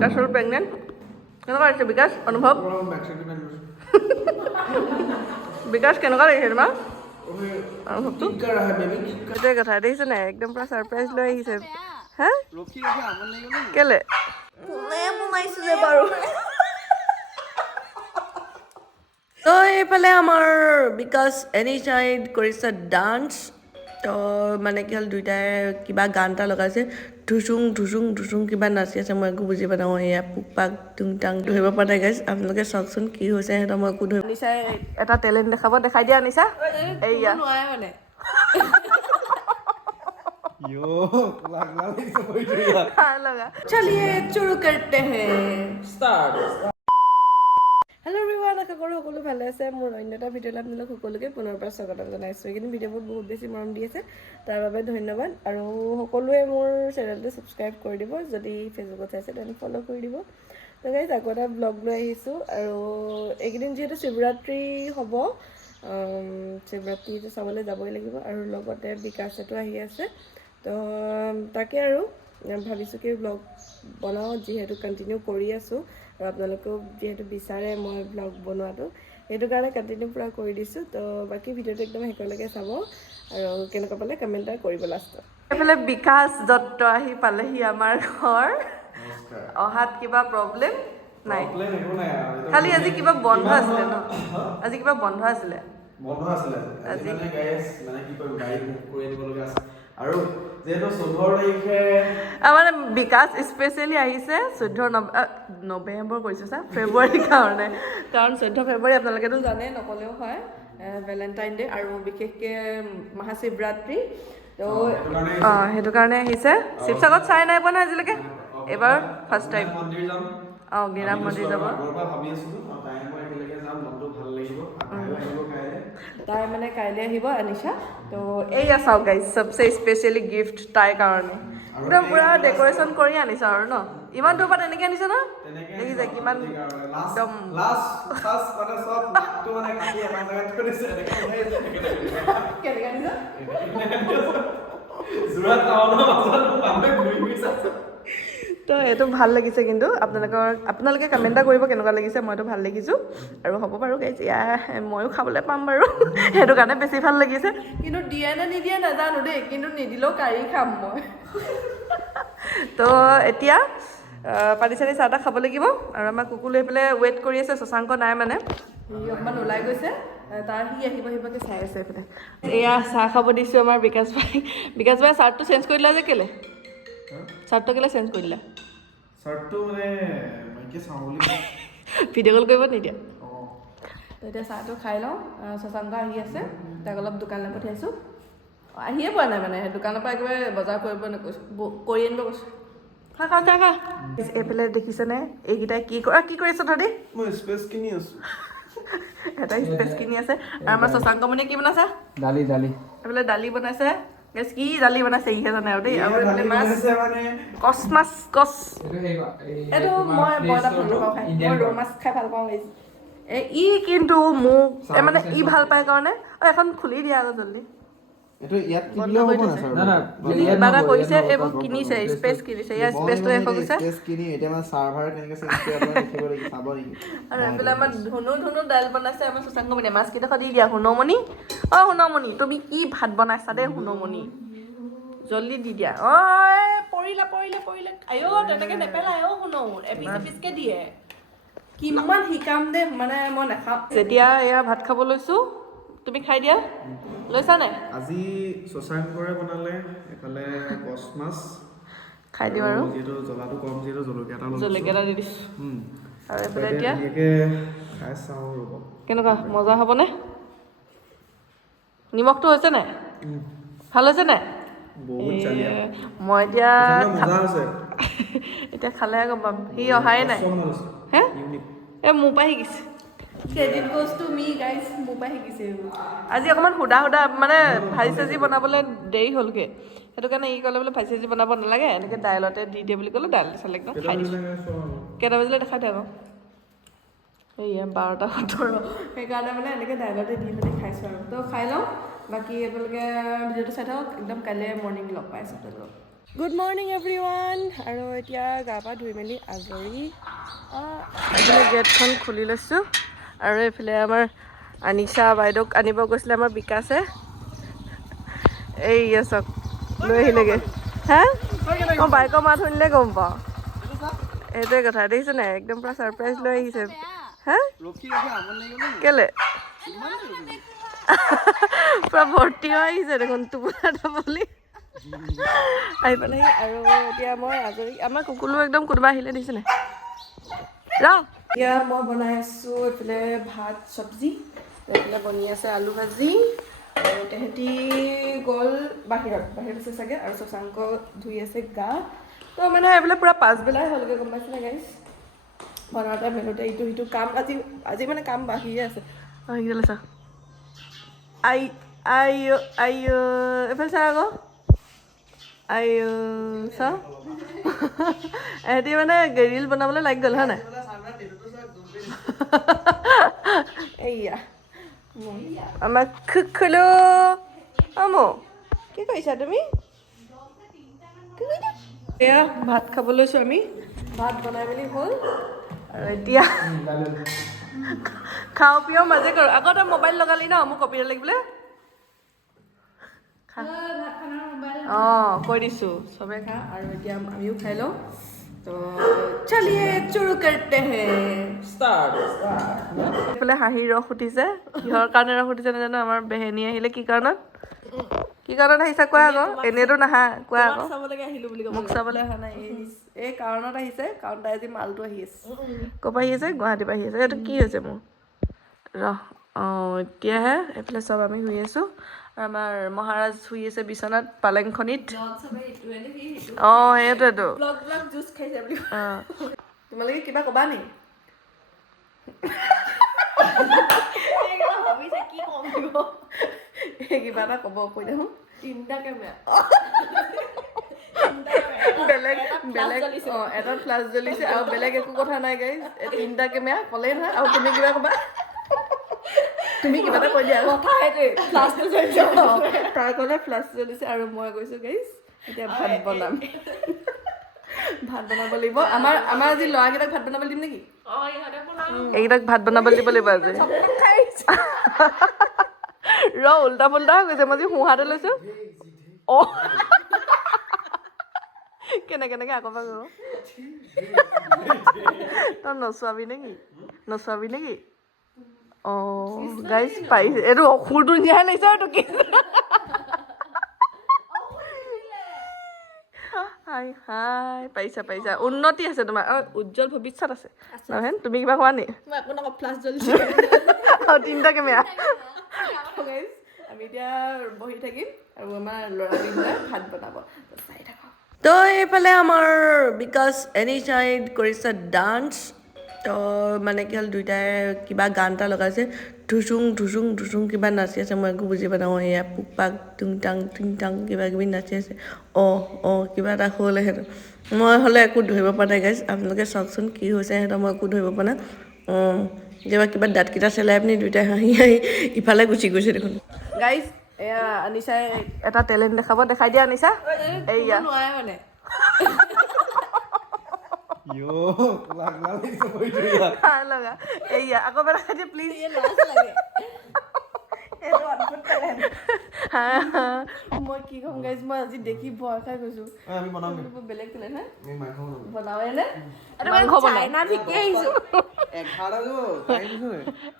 বিকাশ হ'ল প্ৰেগনেণ্ট কেনেকুৱা লাগিছে বিকাশ অনুভৱ বিকাশ কেনেকুৱা লাগিছে তোমাৰ অনুভৱটো সেইটোৱে কথা দেখিছে নাই একদম পুৰা ছাৰপ্ৰাইজ লৈ আহিছে হা কেলে কোনে বনাইছে যে বাৰু তো এইফালে আমাৰ বিকাশ এনিচাইড কৰিছে ডান্স তো মানে কি হ'ল দুইটাই কিবা গান এটা লগাইছে ধুচুং ধুচুং ধুচুং কিবা নাচি আছে মই একো বুজি পাওঁ এয়া পুক পাক টুং টাং ধৰিব পৰা নাই গাইছ আপোনালোকে চাওকচোন কি হৈছে সিহঁতৰ মই একো ধৰিব নিচাই এটা টেলেণ্ট দেখাব দেখাই দিয়া নিচা এইয়া নোৱাৰে মানে চলিয়ে শুৰু কৰতে হে ষ্টাৰ্ট হেল্ল' এভৰিৱান আশা কৰোঁ সকলো ভালে আছে মোৰ অন্য এটা ভিডিঅ'লৈ আপোনালোক সকলোকে পুনৰ পৰা স্বাগতম জনাইছোঁ এইখিনি ভিডিঅ'বোৰ বহুত বেছি মৰম দি আছে তাৰ বাবে ধন্যবাদ আৰু সকলোৱে মোৰ চেনেলটো ছাবস্ক্ৰাইব কৰি দিব যদি ফেচবুকত চাইছে তেনে ফ'ল' কৰি দিব তো গাইজ আকৌ এটা ব্লগ লৈ আহিছোঁ আৰু এইকেইদিন যিহেতু শিৱৰাত্ৰি হ'ব শিৱৰাত্ৰিটো চাবলৈ যাবই লাগিব আৰু লগতে বিকাশতো আহি আছে তো তাকে আৰু ভাবিছোঁ কি ব্লগ বনাওঁ যিহেতু কণ্টিনিউ কৰি আছোঁ আৰু আপোনালোকেও যিহেতু বিচাৰে মই ব্লগ বনোৱাটো সেইটো কাৰণে কণ্টিনিউ পূৰা কৰি দিছোঁ তো বাকী ভিডিঅ'টো একদম শেষলৈকে চাব আৰু কেনেকুৱা পালে কমেণ্ট এটা কৰিব লাষ্টত এইফালে বিকাশ দত্ত আহি পালেহি আমাৰ ঘৰ অহাত কিবা প্ৰব্লেম নাই খালি আজি কিবা বন্ধ আছিলে ন আজি কিবা বন্ধ আছিলে আজি মানে কি কৰিম গাড়ী বুক কৰি দিবলগীয়া আছে আৰু যেহেতু 14 তাৰিখে মানে বিকাশ স্পেচিয়েলি আহিছে 14 নৱেম্বৰ কৈছোঁ চা ফেব্ৰুৱাৰীৰ কাৰণে কাৰণ 14 ফেব্ৰুৱাৰী আপোনালোকেতো জানে নক'লেও হয় ভেলেণ্টাইন ডে আৰু বিশেষকৈ মহাশিৱৰাত্ৰি তো সেইটো কাৰণে আহিছে শিৱসাগৰত চাই নাই পোৱা নহয় আজিলৈকে এইবাৰ ফাৰ্ষ্ট টাইম গিৰাম মন্দিৰ যাব তাই মানে কাইলৈ আহিব আনিশা তো এইয়া চাওক গাইজ চবচে স্পেচিয়েলি গিফ্ট তাইৰ কাৰণে একদম পুৰা ডেক'ৰেশ্যন কৰি আনিছা আৰু ন ইমান দূৰ পৰা তেনেকৈ আনিছা ন দেখিছে কিমান একদম তো এইটো ভাল লাগিছে কিন্তু আপোনালোকে কমেণ্ট এটা কৰিব কেনেকুৱা লাগিছে মইতো ভাল লাগিছোঁ আৰু হ'ব বাৰু গাইজ এয়া ময়ো খাবলৈ পাম বাৰু সেইটো কাৰণে বেছি ভাল লাগিছে কিন্তু দিয়ে নে নিদিয়ে নাজানো দেই কিন্তু নিদিলেও কাঢ়ি খাম মই তো এতিয়া পানী চানী চাহ তাহ খাব লাগিব আৰু আমাৰ কুকু লৈ পেলাই ৱেইট কৰি আছে শশাংক নাই মানে সি অকণমান ওলাই গৈছে তাৰ সি আহিবকে চাই আছে এইফালে এয়া চাহ খাব দিছোঁ আমাৰ বিকাশ ভাই চাৰ্টটো চেঞ্জ কৰি দিলা যে কেলৈ চাৰ্টটো কেলৈ চেঞ্জ কৰি দিলা চাৰ্টটো মানে মাইকে চাওঁ বুলি ভিডিঅ' কল কৰিব নিদিয়া তো এতিয়া চাহটো খাই লওঁ শশাংক আহি আছে তাক অলপ দোকানলৈ পঠিয়াইছোঁ আহিয়ে পোৱা নাই মানে দোকানৰ পৰা একেবাৰে বজাৰ কৰিব নকৈছোঁ কৰি আনিব কৈছোঁ খা এইফালে দেখিছেনে এইকেইটাই কি কৰি আছে তহঁতি মই স্পেচ কিনি আছোঁ এটা স্পেচ কিনি আছে আৰু আমাৰ শশাংক মানে কি বনাইছা দালি এইফালে দালি বনাইছে কি দালি বনাইছে ইহে জানে আৰু দেই আৰু এইফালে মাছ কচ মাছ কচ এইটো মই বৰ এটা ভাল নাপাওঁ খাই মই ৰৌ মাছ খাই ভাল পাওঁ ই কিন্তু মোক মানে ই ভাল পায় কাৰণে এখন খুলি দিয়া আকৌ জল্দি এটো ইয়াত কিনিলে হ'ব না স্যার না কিবা এটা কৰিছে এইবোৰ কিনিছে স্পেচ কিনিছে ইয়াৰ স্পেচটো শেষ হৈ গৈছে স্পেচ কিনি এতিয়া মানে সাৰ্ভাৰ কেনেকৈ চেঞ্জ কৰিব দেখিব লাগিব চাব নেকি আৰু এইফালে আমাৰ ধুনু দাইল বনাইছে আমাৰ শশাংক মানে মাছকেইটা দি দিয়া হুনমণি হুনমণি তুমি কি ভাত বনাইছা দেই হুনমণি জল্দি দি দিয়া পৰিলা আয়ো তেনেকৈ নেপেলাই হুনৌ এপিচকে দিয়ে কিমান শিকাম দে মানে মই নাখাওঁ যেতিয়া এয়া ভাত খাব লৈছোঁ তুমি খাই দিয়া লৈছা নাই আজি শশাংকৰে বনালে এফালে কচ মাছ খাই দিওঁ আৰু যেটো জ্বলাটো কম যেটো জলকীয়া এটা দি দিছোঁ আৰু এইফালে এতিয়া খাই চাওঁ ৰ'ব কেনেকুৱা মজা হ'বনে নিমখটো হৈছে নাই ভাল হৈছে নাই বহুত জালিয়া মই এতিয়া মজা আছে এতিয়া খালে গম পাম সি অহাই নাই হে মোৰ পৰা শিকিছে credit goes to me guys মোৰ পৰা শিকিছে আজি অকণমান সুদা মানে ভাজি চাজি বনাবলৈ দেৰি হ'লগৈ সেইটো কাৰণে ই ক'লে বোলে ভাজি চাজি বনাব নালাগে এনেকৈ দাইলতে দি দিয়ে বুলি ক'লে দাইল চালে একদম খাই দিছোঁ কেইটা বাজিলে দেখাই দিয়ক আকৌ এইয়া 12:17 সেইকাৰণে মানে এনেকৈ দাইলতে দি মেলি খাইছোঁ আৰু তো খাই লওঁ বাকী আপোনালোকে ভিডিঅ'টো চাই থাকক একদম কাইলৈ মৰ্ণিং লগ পাই আছোঁ গুড মৰ্ণিং এভৰিৱান। আৰু এতিয়া গা পা ধুই মেলি আজৰি এইফালে গেটখন খুলি লৈছোঁ। আৰু এইফালে আমাৰ আনিশা বাইদেউক আনিব গৈছিলে আমাৰ বিকাশে। এই চক লৈ আহিলেগৈ। হা মই বাইকৰ মাত শুনিলে গম পাওঁ। এইটোৱে কথা দেখিছে নাই, একদম পুৰা ছাৰপ্ৰাইজ লৈ আহিছে। হা কেলে পুৰা ভৰ্তি হৈ আহিছে দেখোন টোপোলা টোপলি আহি পালেহি। আৰু এতিয়া মই আজৰি, আমাৰ কুকুলো একদম কোনোবা আহিলে দেখিছে নাই ৰ। এতিয়া মই বনাই আছোঁ এইফালে ভাত চব্জি, এইফালে বনি আছে আলু ভাজি। আৰু তেহেঁতি গ'ল বাহিৰত আছে চাগে। আৰু শশাংক ধুই আছে গা। তো মানে এইফালে পূৰা পাছবেলাই হ'লগৈ গম পাইছে নে গাইছ। বনাওঁতে মেলোঁতে ইটো সিটো কাম আজি মানে কাম বাঢ়িয়ে আছে। অঁ সেইকেইটা চা আই আই আই এইফালে চা আকৌ আই চা এহেঁতি মানে ৰিল বনাবলৈ লাগি গ'ল হয় নাই। এইয়া আমাক খুলো আমো কি কৰিছা তুমি? এয়া ভাত খাব লৈছোঁ আমি। ভাত বনাই মেলি হ'ল আৰু এতিয়া খাওঁ পিয়াও মাজে কৰোঁ। আকৌ তই মোবাইল লগালি ন মোক কপিৰাইট লাগিবলৈ। অঁ কৈ দিছোঁ চবে খা। আৰু এতিয়া আমিও খাই লওঁ। তো চলিয়ে শুৰু কৰতে হে ষ্টাৰ্ট। এইফালে হাঁহি ৰস উঠিছে। কিহৰ কাৰণে ৰস উঠিছে নাজানো। আমাৰ বেহেনী আহিলে কি কাৰণত আহিছা কোৱা আকৌ। এনেইতো নাহা কোৱা আকৌ। মোক চাবলৈ অহা নাই, এই কাৰণত আহিছে। কাৰণ তাই আজি মালটো আহি আছে। ক'ৰ পৰা আহি আছে? গুৱাহাটীৰ পৰা আহি আছে। এইটো কি হৈছে মোৰ অঁ এতিয়াহে এইফালে চব আমি শুই আছোঁ। আৰু আমাৰ মহাৰাজ শুই আছে বিচনাত পালেংখনিত। অঁ সেইটোৱেতো। অঁ তোমালোকে কিবা ক'বা নি? কিবা এটা ক'ব কৈ দেখোন। তিনিটা কেমেৰা বেলেগ অঁ এটাত ফ্লাছ জ্বলিছে আৰু বেলেগ একো কথা নাই গাইজ। তিনিটা কেমেৰা ক'লেই নহয়। আৰু তুমি কিবা ক'বা? তুমি কিবা এটা কৈ দিয়া। কথা সেইটোৱে ফ্লাছটো জ্বলিছে। তাৰ ক'লে ফ্লাছ জ্বলিছে আৰু মই কৈছোঁ গাইজ এতিয়া ভাত বনাম। ভাত বনাব লাগিব। আমাৰ আজি ল'ৰাকেইটাক ভাত বনাবলৈ দিম নেকি? এইকেইটাক ভাত বনাবলৈ দিব লাগিব আজি। ৰ উল্টা পুল্টা হৈ গৈছে। মই যে সোঁহাতে লৈছোঁ। অঁ কেনেকে আকৌ পৰা কৰো। তই নচোৱাবি নেকি? অঁ গাইজ পাৰিছে। এইটো অসুৰটো নিচিনাহে লাগিছে। এইটো কি হাই হাই পাৰিছা। উন্নতি আছে তোমাৰ আৰু উজ্জ্বল ভৱিষ্যত আছে নহয়ন। তুমি কিবা কোৱা নি? তিনিটা কেমেৰা। আমি এতিয়া বহি থাকিম আৰু আমাৰ ল'ৰাকেইটাই ভাত বনাব। চাই থাকক। তো এইফালে আমাৰ বিকাশ এনি চাইড কৰিছে ডান্স। তো মানে কি হ'ল দুইটাই কিবা গান এটা লগাইছে। ধুচুং কিবা নাচি আছে। মই একো বুজি পাওঁ। এয়া পুক পাক টুং টাং কিবা কিবি নাচি আছে। অঁ কিবা এটা হ'লে সেইটো মই হ'লে একো ধৰিব পৰা নাই গাইজ। আপোনালোকে চাওকচোন কি হৈছে সিহঁতৰ। মই একো ধৰিব পৰা নাই। কিবা দাঁতকেইটা চেলাই পিনি দুইটাই হাঁহি ইফালে গুচি গৈছে দেখোন। গাইজ এয়া আনিছাই এটা টেলেণ্ট দেখাই দিয়া আনিছা। এইয়া নোৱাৰে মানে লগা এইয়া আকৌ বেলা প্লিজ। মই কি ক'ম গাইজ, মই আজি দেখি ভয় খাই গৈছো। বেলেগ টেলেণ্ট হে বনাওৱে নে ঠিকে আহিছো।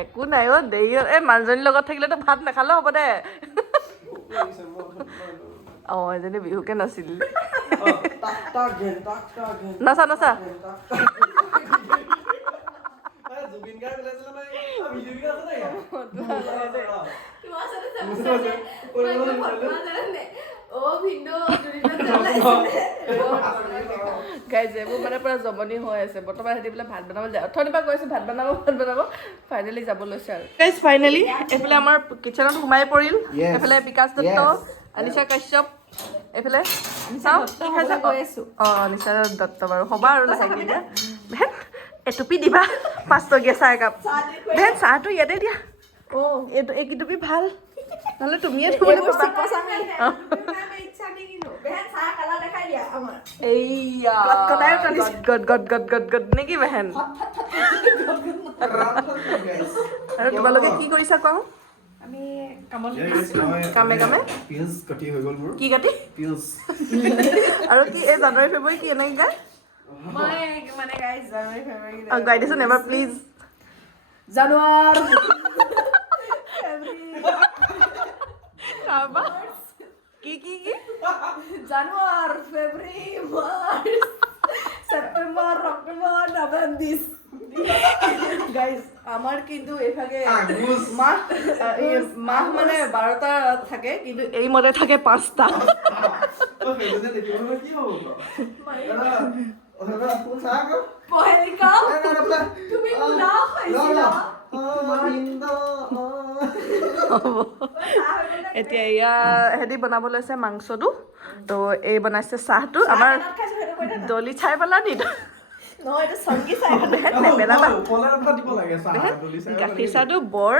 একো নাই অ' দেৰি হ'ল। এই মানুহজনীৰ লগত থাকিলেতো ভাত নাখালেও হ'ব দে। অঁ এজনী বিহুকে নাচিলি। নাচা গাইজ এইবোৰ মানে পুৰা জমনি হৈ আছে বৰ্তমান। সিহঁতি বোলে ভাত বনাব যায়। অথনিৰ পৰা কৈছে ভাত বনাব ফাইনেলি যাব লৈছে আৰু গাইজ। ফাইনেলি এইফালে আমাৰ কিটচেনত সোমাই পৰিল। এইফালে বিকাশ দত্ত, আনিশা কাশ্যপ। এইফালে চাওঁ কি খাইছা কৈ আছোঁ। অঁ আনিশা দত্ত বাৰু হ'বা আৰু লাহেকৈ এতিয়া। এটুপি দিবা 5 টকীয়া চাহ একাপ। চাহটো ইয়াতে দিয়া। অঁ এইটো টুপি ভাল নহ'লে তুমিয়ে এইয়া গট নেকি বেহেন আৰু তোমালোকে কি কৰিছা কোৱা আমি কামত কামে কামে পিঁয়াজ কাটি হৈ গ'ল মোৰ কি কাটি পিঁয়াজ আৰু কি এই জানুৱাৰী ফেব্ৰুৱাৰী কি এনেকৈ গায় মই মানে গাইজ জানুৱাৰী ফেব্ৰুৱাৰী গাই দিছোন এবাৰ প্লিজ জানুৱাৰ তাৰপৰা কি জানুৱাৰ ফেব্ৰুৱাৰী মাৰ্চ সেপ্টেম্বৰ অক্টোবৰ নৱেম্বৰ গাইজ আমাৰ কিন্তু এইভাগে মাহ মানে 12টা থাকে কিন্তু এই মতে থাকে 5টা পহেলিকা তুমি পোলাও খাইছিলা এতিয়া এয়া হেৰি বনাব লৈছে মাংসটো তো এই বনাইছে চাহটো আমাৰ দলি চাই পেলা নি নহয় এইটো চংগী চাই গাখীৰ চাহটো বৰ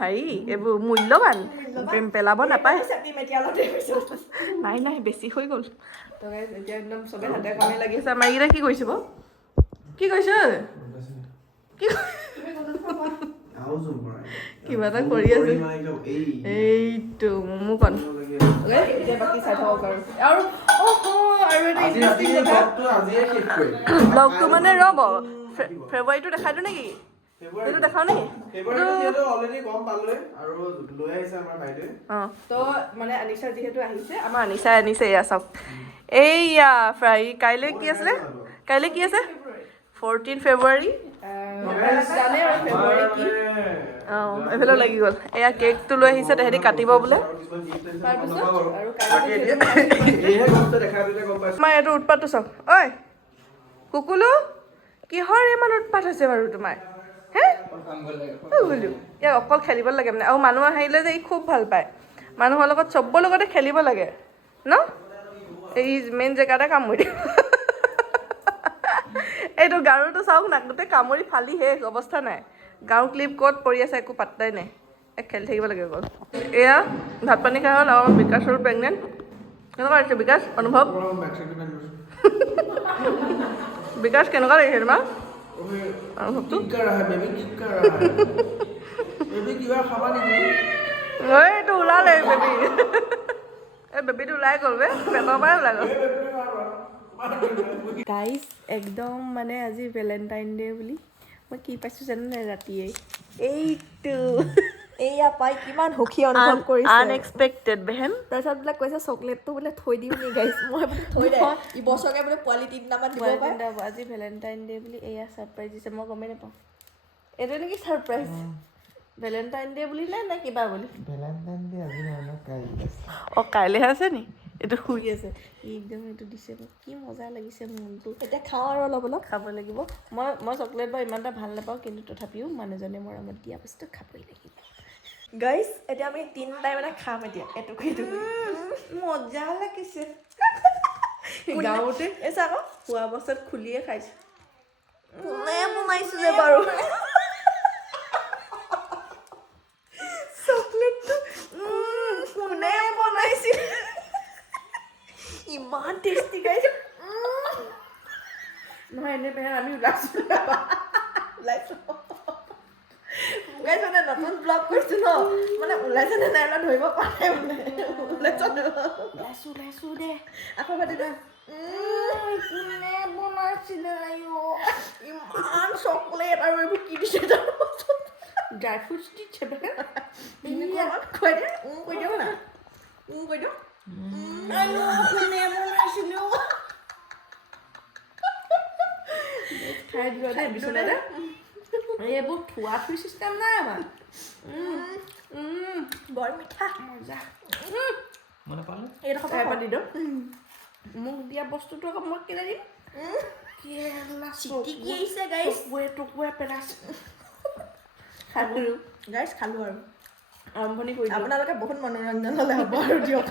হেৰি এইবোৰ মূল্যৱান পেলাব নাপায় নাই বেছি হৈ গ'ল তো এতিয়া একদম চবে হাতে কামে লাগি আছে আমাৰ এইকেইটা কি কৰিছে বাৰু কি কৰিছে কি কিবা এটা কৰি আছে এইটো মমো কণ এতিয়া বাকী চাই থাকক আৰু ব্লগটো মানে ৰ'ব ফেব্ৰুৱাৰীটো দেখাই দিওঁ নেকি সেইটো দেখাও নেকি অঁ তো মানে আনিছা যিহেতু আহিছে আমাৰ আনিছাই আনিছে এয়া চাওক এইয়া ফ্ৰাই কাইলৈ কি আছিলে কাইলৈ কি আছে 14 ফেব্ৰুৱাৰী জানে আৰু ফেব্ৰুৱাৰী কি অঁ এইফালেও লাগি গ'ল এয়া কেকটো লৈ আহিছে তেহেঁতি কাটিব বোলে তাৰপিছত আৰু আমাৰ এইটো উৎপাতটো চাওক ঐ কুকুলো কিহৰ ইমান উৎপাত হৈছে বাৰু তোমাৰ হে বোলো ইয়াক অকল খেলিব লাগে মানে আৰু মানুহ আহিলে যে ই খুব ভাল পায় মানুহৰ লগত চবৰ লগতে খেলিব লাগে ন এই মেইন জেগাতে কামুৰি দিব এইটো গাৰুটো চাওক না গোটেই কামুৰি ফালি শেষ অৱস্থা নাই গাৰু ক্লিপ ক'ত পৰি আছে একো পাত্তাই নাই এক খেলি থাকিব লাগে অকল এয়া ভাত পানী খাই হ'ল আৰু বিকাশৰো প্ৰেগনেণ্ট কেনেকুৱা লাগিছে বিকাশ অনুভৱ বিকাশ কেনেকুৱা লাগিছে তোমাৰ অনুভৱটো এইটো ওলালে বেবী এই বেবীটো ওলাই গ'ল বে পেটৰ পৰাই ওলাই গ'ল গাইজ একদম মানে আজি ভেলেণ্টাইন ডে বুলি মই কি পাইছোঁ জানো নাই ৰাতিয়ে এইটো এইয়া পাই কিমান সুখী অনুভৱ কৰিছে আনএক্সপেক্টেড বেহেন তাৰপিছত বোলে কৈছে চকলেটটো বোলে থৈ দিওঁ নি গাইছ মই বোলে থৈ দে ইবছৰকে বোলে পোৱালি 3টামান দিব পাৰে আজি ভেলেণ্টাইন ডে বুলি এয়া ছাৰপ্ৰাইজ দিছে মই গমেই নাপাওঁ এইটো নেকি ছাৰপ্ৰাইজ ভেলেণ্টাইন ডে বুলি নে কিবা বুলি অঁ কাইলৈহে আছে নি এইটো শুই আছে একদম এইটো দিছে কি মজা লাগিছে মনটো এতিয়া খাওঁ আৰু অলপ অলপ খাব লাগিব মই চকলেট বাৰু ইমান এটা ভাল নাপাওঁ কিন্তু তথাপিও মানুহজনে মৰমত দিয়া বস্তু খাবই লাগিব গাইছ এতিয়া আমি 3টাই মানে খাম এতিয়া এইটোকে মজা লাগিছে গাঁৱতে এই চাক খোৱা বস্তুত খুলিয়ে খাইছে কোনে বনাইছো যে বাৰু চকলেটটো কোনে বনাইছিল ইমান টেষ্টি গাইছ নহয় এনেই বেয়া আমি ওলাইছোঁ গাইছ মানে নতুন ব্লগ কৰিছোঁ ন মানে ওলাইছে নে নাই ওলাই ধৰিব পৰা নাই মানে ওলাইছোঁ দে আকৌ পাতি দে কোনে বনাইছিলে ইমান চকলেট আৰু এইবোৰ কি দিছে ড্ৰাই ফ্ৰুটছ দিছে কৈ দে কৈ দিয়ক না কৈ দিয়ক কোনে বনাইছিলে খাই দিবা দেই বিচনাতে এইবোৰ থোৱা থুই চিষ্টেম নাই আমাৰ বৰ মিঠা মজা এইডোখৰ খাই পাতি দিওঁ মোক দিয়া বস্তুটো আকৌ মই কেলে দিম চিটিকি আহিছে গাইছ টুকুৱে পেলাইছে গাইছ খালোঁ আৰু আৰম্ভণি কৰি আপোনালোকে বহুত মনোৰঞ্জন হ'লে হ'ব আৰু দিয়ক